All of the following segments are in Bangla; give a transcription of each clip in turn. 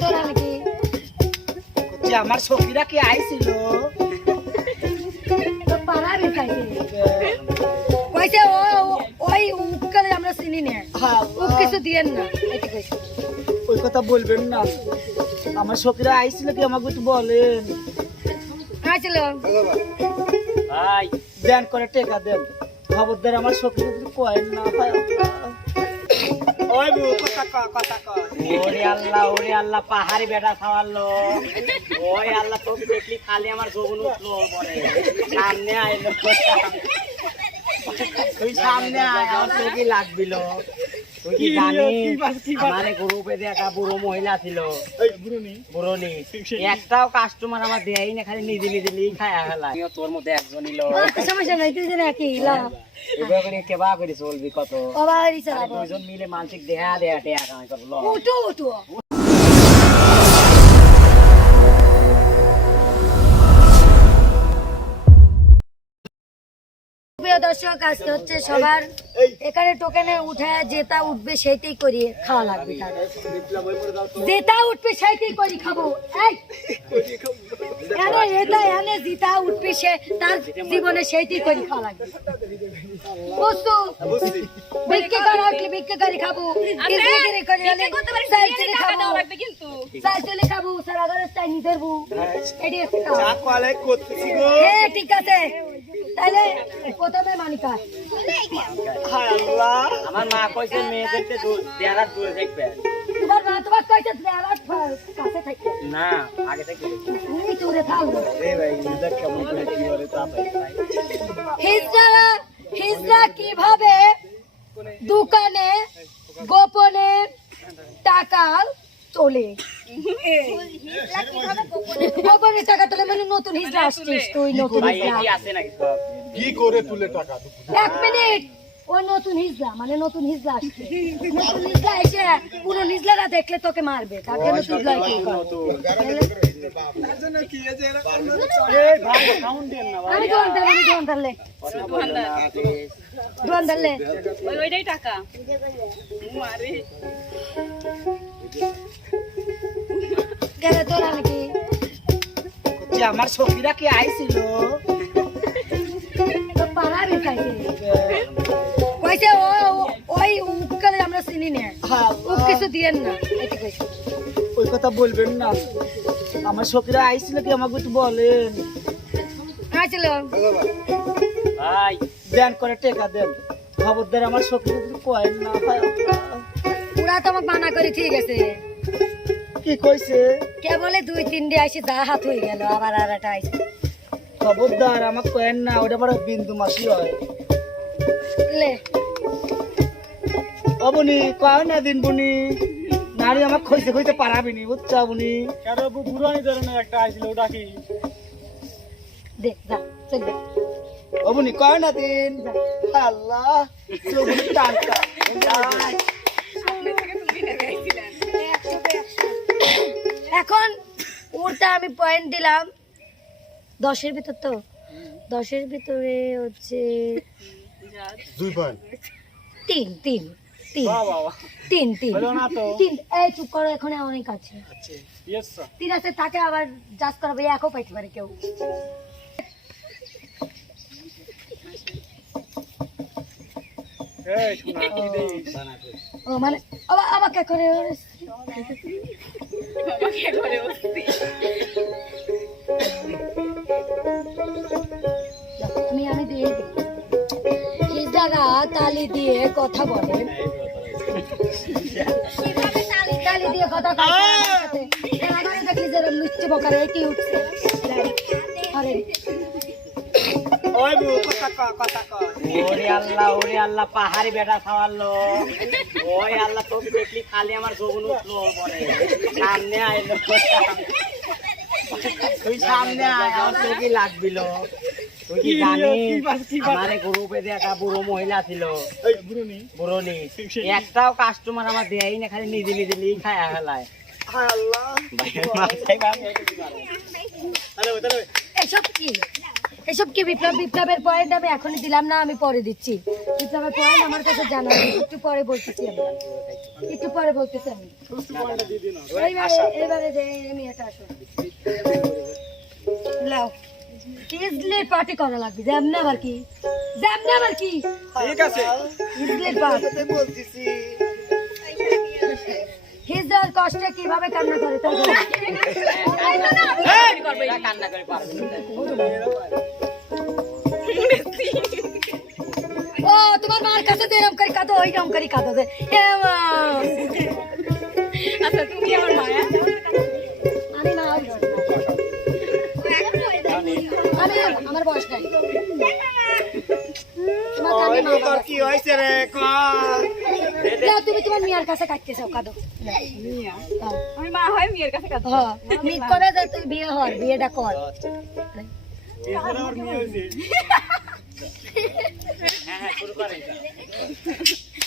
তোরা নাকি? যে আমার সখীরা কি আইছিল? কইছে ও ওই উকলে আমরা চিনি না। হ্যাঁ, কিছু দিয়েন না। এটি কইছে। ওই কথা বলবেন না। আমার সখীরা আইছিল কি আমাকে একটু বলেন? আইছিল। ভাই দেন করে টেকা দেন। খবরদার আমার সখীরা যদি কয়েন না ওই বউ কথা ক কথা ক ওরে আল্লাহ ওরে আল্লাহ, পাহাড়ি বেটা খাওয়ালো ওই আল্লাহ, তোর দেখলি খালি আমার যোগন উঠল পরে সামনে আইলো তুই সামনে আয়, আমার তোর কি লাগবিল। তুই কি জানিস আমার গ্রুপে দেখা বুড়ো মহিলা ছিল। বুড়নি? একটাও কাস্টমার আমার দেয়ই না খালি নিজে নিজে নিয়ে খায় ফেলা তোর মধ্যে একজন ইলো সমস্যা নাই তুই জানি কি লা। এবার কেবা করে চলবি কত? বাবা রিসা দুজন মিলে মানসিক দেহা দেয়া টেয়া কামাই করল উঠো উঠো। প্রিয় দর্শক আজকে হচ্ছে সবার এখানে টোকেনে উঠে যেটা উঠবে সেইটাই করি খাওয়া লাগবে তার। যেটা উঠবে সেইটাই করি খাব। এই! এনে এটা এনে যেটা উঠবে সে তার জীবনে সেইটাই করি খাওয়া লাগবে। বুঝতো বিক্রি করা উঠলে বিক্রি করে খাব। বিক্রি করে হলে চাল চলে খাব চাল চলে সারা ঘরে এটি খাওয়া। হ্যাঁ ঠিক আছে। তাহলে প্রথমে মানিকা হায় আল্লাহ। আমার মা কইছে মেয়েদেরকে দেয়ার দূরে দেখবে তোমার মা তোমার কইছে তুমি কাছে থাকবে। না আগে থেকে তুমি দূরে থাকবে এই ভাই এটা কেমন করে কি করে তা ভাই। হিজড়া হিজড়া কীভাবে দোকানে গোপনে টাকা তোলে? গোপনে টাকা তোলে মানে নতুন হিজড়া আসছিস তুই নতুন কি করে তুলে টাকা? এক মিনিট। ও নতুন হিজলা মানে নতুন হিজলা আসছে। নতুন হিজলা এসে পুরো হিজলারা দেখলে তোকে মারবে তার জন্য তুই লয় কি কর? এই ভাই সাউন্ড দেন না আমি দোয়ান ধরলে আমি দোয়ান ধরলে। দোয়ান ধরলে। ওইটাই টাকা। মারে। কেন তোরা নাকি? যে আমার সখীরা কি আইছিল? তো পারাবি কইছে ও ওই উকলে আমরা চিনি না। হ্যাঁ, উক কিছু দিয়েন না। এটি কইছে। ওই কথা বলবেন না। আমার সখীরা আইছিল কি আমাকে একটু বলেন? আইছিল। ভাই। দেন করে টেকা দেন। খবরদার আমার সখীরা যদি কয়েন না পুরা তো আমাকে মানা করে ঠিক আছে। কি কইছে? কে বলে দুই তিনটে আসি দা হাত হয়ে গেল আবার আর একটা আইছে। খবরদার আমার কয়েন না ওটা বড় বিন্দু মাসি হয়। লে। অবনি কয় না দিন বুনি? নারী আমার খইতে খইতে পারাবিনি বুঝছা বুনি? দে যা চল দে। অবনি কয় না দিন? আল্লাহ এখন ওরটা আমি পয়েন্ট দিলাম। দশের ভিতর তো? দশের ভিতরে হচ্ছে দুই পয়েন্ট তিন তিন তিন। তিন তিন। তিন। এই চুপ করো এখন অনেক আছে। তিন আছে তাকে আবার জাজ করাবো একও পাইতে পারে কেউ। মানে আবার আমাকে করে আমাকে করে তালি দিয়ে কথা বলে। তালি দিয়ে কথা কয় কার সাথে? দেখলি যে লুচ্চি বকারে কি উঠছে। আরে ওই বউ কথা ক কথা ক। ওরে আল্লাহ ওরে আল্লাহ পাহাড়ি বেটা খাওয়ালো ওই আল্লাহ তোর দেখলি খালি আমার যোগন উঠল পরে সামনে আইলো তুই সামনে আয় আমার কি লাগবিল। তুই কি জানিস? আমার গ্রুপে দেখা বুড়ো মহিলা ছিল। বুড়নি? একটাও কাস্টমার আমার দেয়ই না খালি নিজে নিজে নিয়ে খায় ফেলায়। আল্লাহ। ভাই মাথায় ভাঙে। এসব কি? এসব কি বিপ্লব? বিপ্লবের পয়েন্ট আমি এখনই দিলাম না আমি পরে দিচ্ছি। বিপ্লবের পয়েন্ট আমার কাছে জানা নেই একটু পরে বলতেছি আমি। একটু পরে বলতেছি আমি। এইবারে এইবারে যে মেয়েটা আসো লাও। ইজলি পার্টি করা লাগবে যেমন আবার কি? যেমন আবার কি? ঠিক আছে। ইজলি পার্টি বলতেছি। হিজদার কষ্টে কীভাবে কান্না করে তাই কান্না করে পারবে ও তোমার মার কাছে তো এরম করে কাঁদো ওই রকম করে কাঁদো যে মা। আচ্ছা তুমি আমার মায়া আমি না আমার বয়স নাই। তোমার কানে মা তোর বাবা কি হয়েছে রে তুমি তোমার মিয়ার কাছে কাটতেছো কাঁদো। হ্যাঁ। আমি মা হয় মেয়ের কাছে হ্যাঁ মি যে তুই বিয়ে হর বিয়েটা কর। হ্যাঁ হ্যাঁ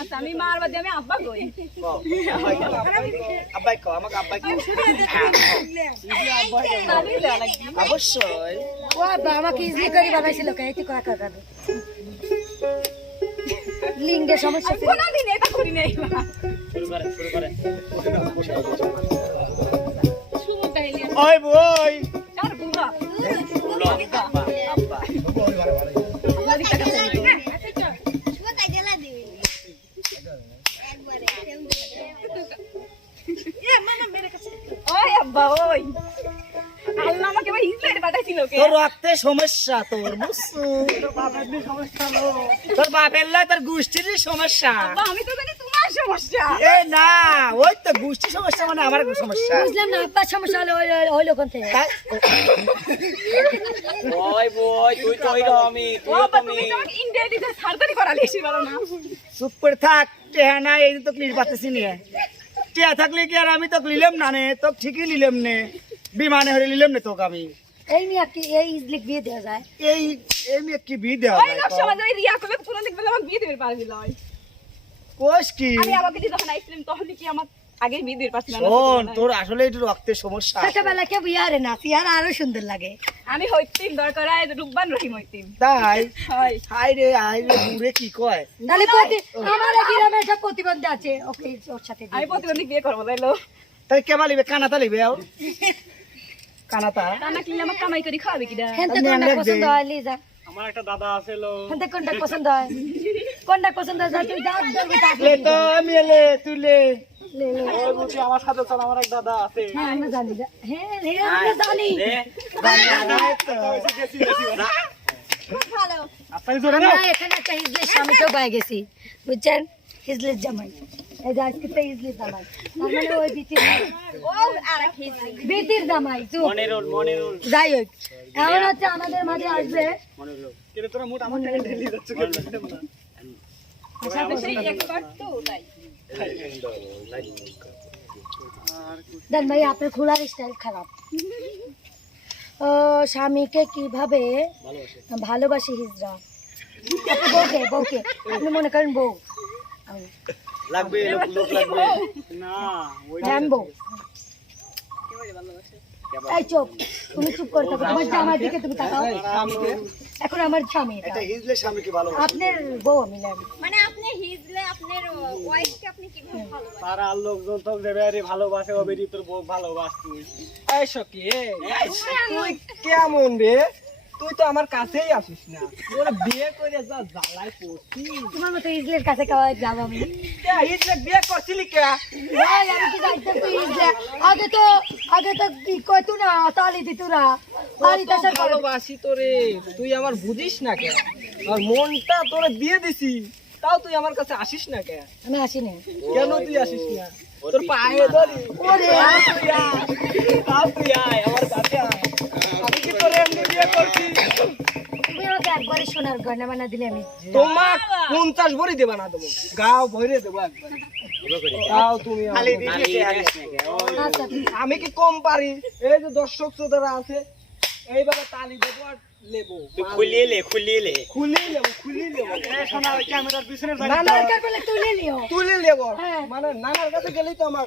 আচ্ছা আমি মার বাদে আমি আব্বা কই? আব্বাই কো আমাকে আব্বাই কো। তাহলেই দেওয়া লাগবে অবশ্যই। ও বাবা, আমাকে ইজলি করে বানাইছিল কে? একটু কাকা কাঁদো লিঙ্গে সমস্যা ছিল। কোনোদিন এটা করি নাই মা। শুরু করেন শুরু করেন ওই বই। তোর রক্তে সমস্যা তোর তোর বাপের লয় তোর গোষ্ঠীরই সমস্যা। আমি তো জানি তোমার সমস্যা। এ না ওই তো গোষ্ঠী সমস্যা মানে আমার সমস্যা। বুঝলাম না আব্বার সমস্যা হলো ওই- ওই- ওই লোক থেকে? ওই বই তুই তো ওই রকমই ও তুইও আব্বা তুমি তুমি তো আমাকে ইন্ডিয়া দিতে সার্জারি করালে এসে পারো না। চুপ করে থাক এই তো ক্লিস পাচ্ছি নিয়ে টেহা থাকলে কি আর আমি তো লিলাম না নে? তো ঠিকই লিলাম নে। বিমানে হরে লিলাম নে তোকে আমি। এই এই ইজলি বিয়ে দেওয়া যায়? এই এই মেয়ে কি বি দেওয়া ওই যায় লোক সমাজে ওই রিয়া করলে পুরো দেখবে আমার বিয়ে দেবে পারবি লয় কোষ কি? আমি আমাকে যখন আইসক্রিম তখন কি আমার আগে বিয়ে দিতে পারছিলাম না শোন তোর আসলে একটু রক্তের সমস্যা আছে। ছোটবেলা কে বিয়ে না সিয়ারা আরও সুন্দর লাগে। আমি হইতিম দরকার হয় রূপবান রহিম হইতিম। তাই? হাই রে হাই রে বুড়ে কি কয়? তাহলে আমার গ্রামে একটা প্রতিবন্ধী আছে ওকে ওর সাথে আমি প্রতিবন্ধী বিয়ে করব তাইলো। তাই কেবা লিবে কানাতা লিবে আও? কানাতা রান্না কিনলে আমার কামাই করে খাওয়াবে কিনা হেনতে আমি কোনটা পছন্দ। হয় লিজা আমার একটা দাদা আছে লো হেনতে কোনটা পছন্দ হয় কোনটা পছন্দ হয় তুই ধরবি লে তো আমি এলে তুলে আমার সাথে চল আমার এক দাদা আছে হ্যাঁ আমরা জানি হ্যাঁ হ্যাঁ জানি জোরে না এখানে একটা পাই গেছি বুঝছেন হিজলির জামাই এই যে আজকে তো হিজলির জামাই। তার মানে ওই বিতির ও আর বিতির জামাই চুপ মনিরুল মনিরুল। যাই হোক এখন হচ্ছে আমাদের মাঝে আসবে। মনিরুল। কিন্তু তোরা মোট আমার থেকে ঢেলি যাচ্ছে সাথে সেই এক্সপার্ট তো তাই। দেন ভাই আপনার খোলার স্টাইল খারাপ। ও স্বামীকে কীভাবে ভালোবাসে হিজরা? আপনি বউকে বউকে। আপনি মনে করেন বউ? আমি লাগবে লোক লোক লাগবে। না এই চুপ তুমি চুপ করে থাকো তোমার জামার দিকে তুমি তাকাও। এখন আমার স্বামী এটা। এটা হিজলে স্বামীকে ভালো আপনার বউ আমি না মানে আপনি হিজলে আপনার ওয়াইফকে আপনি কীভাবে ভালো তারা আর লোকজন তো দেবে আরে ভালোবাসে হবে রে তোর বউ ভালোবাস। তুই এই তুই কেমন রে? তুই তো আমার কাছেই আসিস না। তোর বিয়ে করে যা জ্বালায় পড়ছি। তোমার মতো ইজলের কাছে খাওয়া যাব আমি। কে বিয়ে করছিলি কে? ভাই, আমি কি যাইতে তুই ইজলে? আগে তো আগে তো কি কইতো না তালি দিত না। তালি তাসার ভালোবাসি তোরে। তুই আমার বুঝিস না কে? আর মনটা তোরে দিয়ে দিছি। তাও তুই আমার কাছে আসিস না কে? আমি আসিনি। কেন তুই আসিস না? তোর পায়ে ধরি ওরে। আয়, তুই আয় আমার কাছে আয় আমি কি তোরে এমনি বিয়ে করছি তুমি আমাকে একবারই সোনার গয়না বানা দিলে আমি। তোমার পঞ্চাশ ভরি দেবা না দেবো। গাও ভরে দেবো একবার। তাও তুমি আমার কাছে- আচ্ছা। আমি কি কম পারি? এই যে দর্শক শ্রোতারা আছে এইভাবে তালি দেবো আর খুলিয়ে লে খুলিয়ে লে খুলে নেব খুলে নেব। শোনা ক্যামেরার পিছনে তুলে নিও তুলে নেব। হ্যাঁ। মানে নানার কাছে গেলেই তো আমার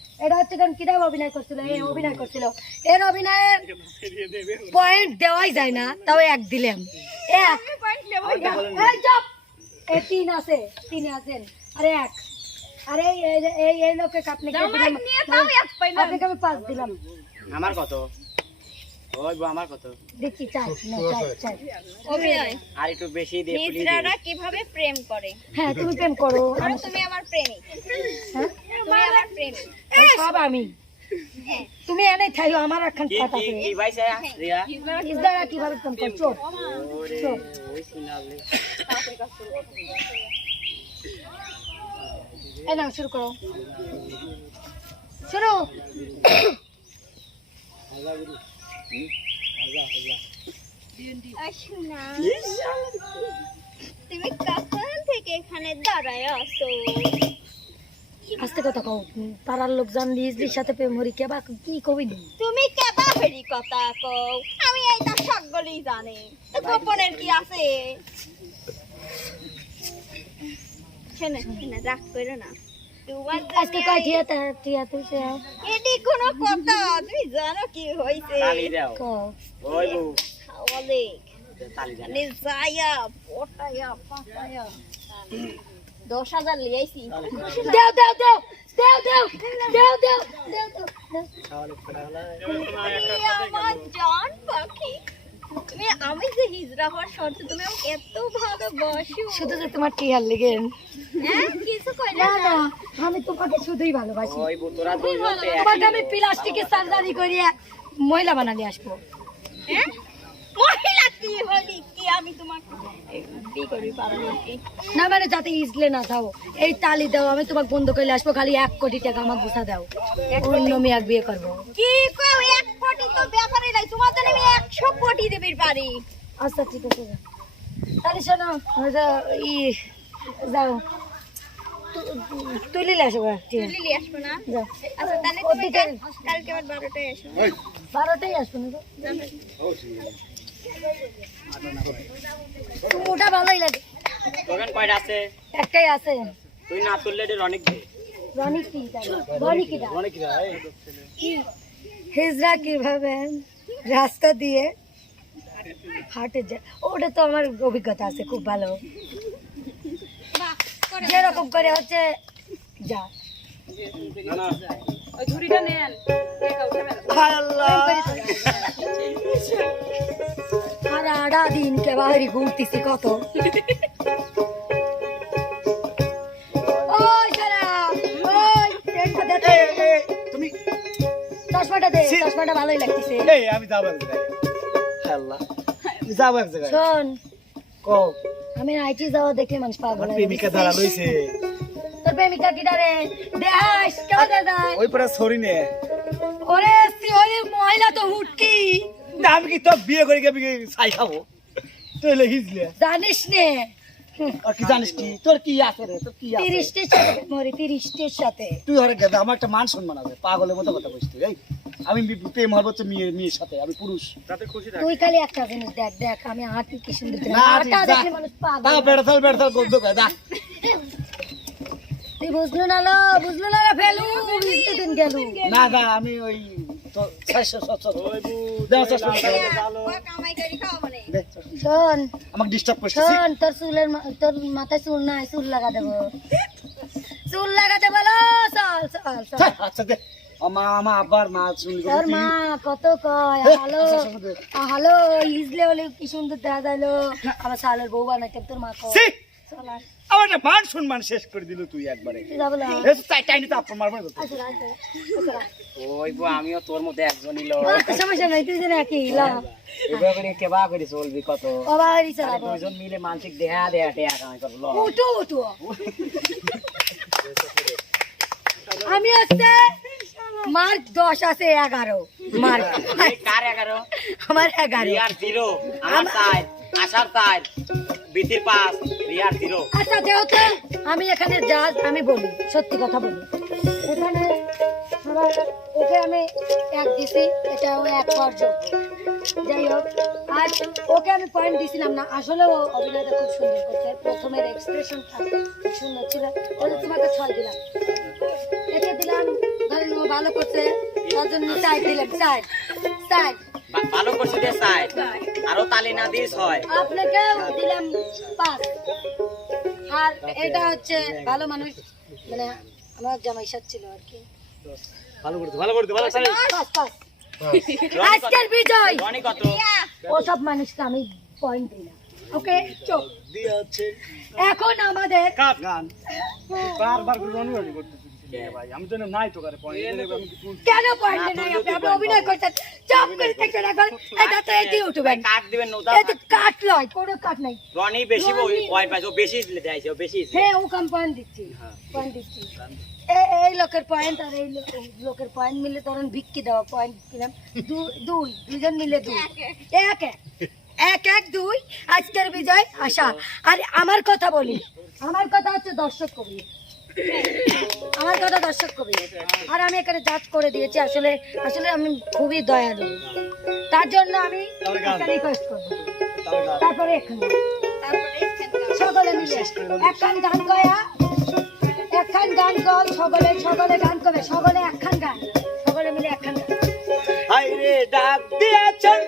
এটা হচ্ছে কারণ কিরম অভিনয় করছিল? এ অভিনয় করছিল। এর অভিনয়ের পয়েন্ট দেওয়াই যায় না তাও এক দিলাম। এক। এ তিন আছে তিন আছেন। আরে এক। আরে এই- এই- লোককে আপনাকে আমি পাঁচ দিলাম। আমার কত? ওই আমার কত দেখি চাই না চাই চাই অভিনয়। আর একটু বেশি দে প্লিজ নিজরারা কীভাবে প্রেম করে? হ্যাঁ তুমি প্রেম করো। আর তুমি আমার প্রেমিক। হ্যাঁ? তুমি আমার প্রেমিক। সব আমি। তুমি এনে খাইও আমার এখন কথা কি কি ভাইছে রিয়া? ইসদারা কীভাবে প্রেম কর? চোপ চোপ। ওই সিনালে। এই নাও শুরু করো। শুরু। শোনা তুমি কখন থেকে এখানে দাঁড়ায় আস্তে কথা কও পাড়ার লোক জানলি ইসলির সাথে প্রেম হরি কে বা কি কবি তুমি কেবা হেরি কথা কও? আমি এই সকলেই জানি গোপনের কি আছে? শোনো রাগ করো না। আজকে কয় এটি কোনো কথা তুমি জানো কি কও। ওই বউ খাওয়ালে পটায়া পাটায়া। দশ হাজার লিয়াইছি। দেও দেও দেও দেও দেও দেও দেও দেও দেও আমার জান পাখি। তুমি আমি যে হিজড়া হওয়ার শর্তে তুমি আমাকে এত ভালোবাসো। শুধু যে তোমার টিয়ার লেগে। হ্যাঁ কিছু কই না না না আমি তোমাকে শুধুই ভালোবাসি। ওই বউ তোরা দুইজন তো তোমাকে আমি প্লাস্টিকের সার্জারি করিয়ে মহিলা বানালে আসব। হ্যাঁ? মহিলা কি হলি কি আমি তোমাকে বিয়ে করবি পারো না মানে যাতে ইজলে না থাও এই তালি দাও আমি তোমাকে বন্ধ করলে আসব খালি এক কোটি টাকা আমার গুছা দাও। অন্য মেয়ে বিয়ে করব। কি কও এক কোটি তো ব্যাপারে নাই তোমার জন্য আমি একশো কোটি দেবির পারি আচ্ছা ঠিক আছে। তাহলে শোনো ই যাও। তু- তুলিলে আসব আসব না? যাও। আচ্ছা তাহলে তুমি কালকে আমার বারোটায় এসো বারোটাই আসব না মোটা ভালোই লাগে। কয়টা আছে? একটাই আছে। তুই না তুললে এটা অনেক দে রনি কি রনি কি হিজরা কীভাবে? রাস্তা দিয়ে হাটে যায় ওটা তো আমার অভিজ্ঞতা আছে, খুব ভালো। যেরকম করে হচ্ছে, যা। সারাটা দিন কে ঘুরতেছি কত। চশমাটা ভালোই লাগতেছে। এই আমি যাব এক জায়গায়। আল্লাহ আমি যাব এক জায়গায়। শোন। কও। আমি আইটি যাওয়া দেখলে মানুষ পাগল প্রেমিকা। দাঁড়া লইছে। তোর প্রেমিকা কি ডারে দেহাস কেমন দাদা ওই পরে সরি নে ওরে মহিলা তো হুটকি। আমি কি তোর বিয়ে করে গিয়ে ছাই খাব? তুই জানিস নে? কি জানিস কি? তোর কি আছে রে? তোর কি আছে? সাথে মরি তিরিশটির সাথে। তুই হরে গেদা আমার একটা মান সম্মান আছে। পাগলের মতো কথা তুই এই। আমি বি- প্রেম হব তো মেয়ে মেয়ের সাথে আমি পুরুষ। তাতে খুশি থাক। তুই খালি একটা জিনিস দেখ দেখ আমি হাঁটি কি সুন্দর হাঁটা দেখলে মানুষ পাগল। বেড়া বেড়া গন্ধ করে দা তুই বুঝলু না লো বুঝলু না রে ফেলু বুঝতে দিন গেলু। না না আমি ওই তো ছয়শো সাতশো। দেওয়া চেষ্টা করছি। কামাই করি খাওয়া মানে। শোন। আমাকে ডিস্টার্ব করছিস? শোন তোর চুলের তোর মাথায় চুল নাই চুল লাগা দেবো। চুল লাগা দেবো লো, চল চল চল। আচ্ছা দে। আমার আমার আব্বার মা শুনলি তোর মা কত কয়? হ্যালো হ্যালো ইজলে হলে কি সুন্দর দেখা যাইলো? আমার সালের বউ বানাইতে তোর মা কয়। সি চল আয়। আমার মান সম্মান শেষ করে দিল তুই একবারে। টাইনি তো আপন মারবে। ওই আমিও তোর মধ্যে একজনই লো। আচ্ছা, সমস্যা নাই তুই যেন একই লা। এবার কেবা করে চলবি কত? হারি চালাবো দুইজন মিলে মানসিক দেহা দেহা টেয়া কামাই উঠো উঠো। আমি হচ্ছে মার্ক দশ আছে এগারো। মার্ক কার এগারো? আমার এগারো। রিয়ার জিরো আমার সাইড আশার সাইড বিতির পাস রিয়ার জিরো। আচ্ছা যেহেতু আমি এখানে জাজ আমি বলি সত্যি কথা বলি। এখানে ওকে আমি এক দিছি এটা ও এক যোগ্য। যাই হোক আর ওকে আমি পয়েন্ট দিছিলাম না। আসলে ও অভিনয়টা খুব সুন্দর করছে। প্রথমের এক্সপ্রেশনটা খুব সুন্দর ছিল। ওদের তোমাকে ছয় দিলাম। একে দিলাম ধরেন ও ভালো করছে তার জন্য চার দিলাম চার বা- ভালো করছি যে সাইড আরও তালি না দিস হয় আপনাকে দিলাম পাঁচ। আর এটা হচ্ছে ভালো মানুষ মানে আমার জামাই সাথ ছিল আর কি। ভালো করতে ভালো করতে ভালো করে। পাঁচ পাঁচ। আজকের বিজয়! কত? ওসব মানুষকে আমি পয়েন্ট দিলাম। ওকে চোখ এখন আমাদের কাপ গান। বারবার করে অনুরাগী করতেছি ভাই? আমি তো নাই তো কারে পয়েন্ট আমি কি তুলছি? কেন পয়েন্ট নাই? আপনি আপনি অভিনয় করছেন। চপ করে থাকছেন এখন। এটা তো এটি উঠবেন। কাট দিবেন নৌতা এই তো কাট লয় কোনো কাট নাই। রনি বেশি পয়েন্ট পাইছে বেশি দেয়ছে বেশি হ্যাঁ ও কম পয়েন্ট দিচ্ছি পয়েন্ট দিচ্ছি। এই লোকের পয়েন্ট আর এই লোকের পয়েন্ট মিলে ধরেন ভিক্ষি দেওয়া পয়েন্ট দিলাম। দুই দুজন মিলে দুই। এক এক। এক এক। দুই। আজকের বিজয় আশা। আর আমার কথা বলি। আমার কথা হচ্ছে দর্শক কবি। আমার কথা দর্শক কবি আর আমি এখানে জাজ করে দিয়েছি আসলে আসলে আমি খুবই দয়ালু। তার জন্য আমি রিকোয়েস্ট করব। তারপরে এখানে। সকলে মিলে। একখান গান গয়া একখান গান গল সকলে সকলে গান করবে। সকলে একখান গান। সকলে মিলে একখান গান। ডাক দিয়েছেন।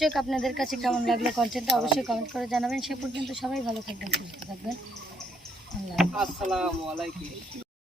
দর্শক, আপনাদের কাছে কেমন লাগল কন্টেন্টটা অবশ্যই কমেন্ট করে জানাবেন। সে পর্যন্ত সবাই ভালো থাকবেন, সুস্থ থাকবেন। আসসালামু আলাইকুম।